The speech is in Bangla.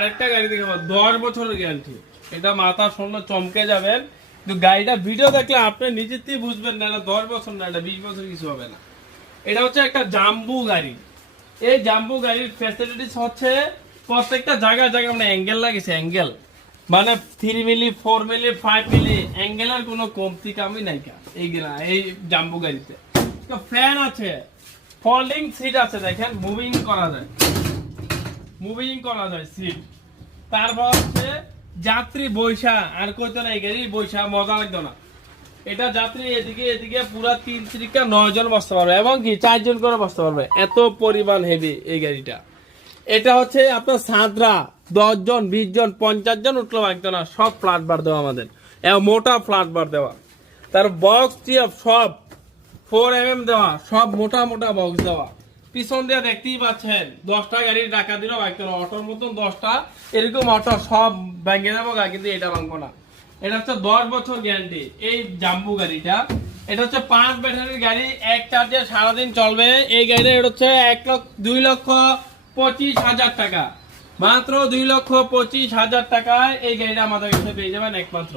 আরেকটা গাড়ি দেখাবো 10 বছরের গ্যারান্টি। এটা মাথা শুনলে চমকে যাবেন, কিন্তু গাড়িটা ভিডিও দেখলে আপনি নিজেতেই বুঝবেন না এটা 10 বছর না, এটা 20 বছর কিছু হবে না। এটা হচ্ছে একটা জাম্বু গাড়ি। এই জাম্বু গাড়ির ফ্যাসিলিটিস হচ্ছে প্রত্যেকটা জায়গায় জায়গায় মানে অ্যাঙ্গেল লাগিয়েছে, অ্যাঙ্গেল মানে 3 মিলি 4 মিলি 5 মিলি অ্যাঙ্গেলের কোনো কমতি কামই নাই এই জাম্বু গাড়িতে। তো ফ্যান আছে, ফোল্ডিং সিট আছে, দেখেন মুভিং করা যায়, মুভিং করা যায় সিট। তারপর হচ্ছে যাত্রী বৈশা আর কইতো না, এই গাড়ি বৈশা মজা লাগতো না। এটা যাত্রী এদিকে এদিকে পুরা 3 থেকে 9 জন বসতে পারবে, এবং কি 4 জন করে বসতে পারবে, এত পরিমাণ হেভি এই গাড়িটা। এটা হচ্ছে আপনার সাদরা 10 জন 20 জন 50 জন উঠলো লাগতো না, সব ফ্ল্যাট বার দেওয়া আমাদের, মোটা ফ্ল্যাট বার দেওয়া। তার বক্স টিপ সব 4mm দেওয়া, সব মোটা মোটা বক্স দেওয়া। পিছন দিয়ে দেখতেই পাচ্ছেন 10টা গাড়ির টাকা দিলেও লাগতো না, অটোর মতন 10টা এরকম অটো সব ভেঙে দেবো, কিন্তু এটা ভাঙবো না। এটা হচ্ছে 10 বছর গ্যারান্টি এই জাম্বু গাড়িটা। এটা হচ্ছে 5 ব্যাটারির গাড়ি, এক চার্জে সারাদিন চলবে। এই গাড়িটা এটা হচ্ছে 2,25,000 টাকা, মাত্র 2,25,000 টাকায় এই গাড়িটা আমাদের কাছে পেয়ে যাবেন একমাত্র।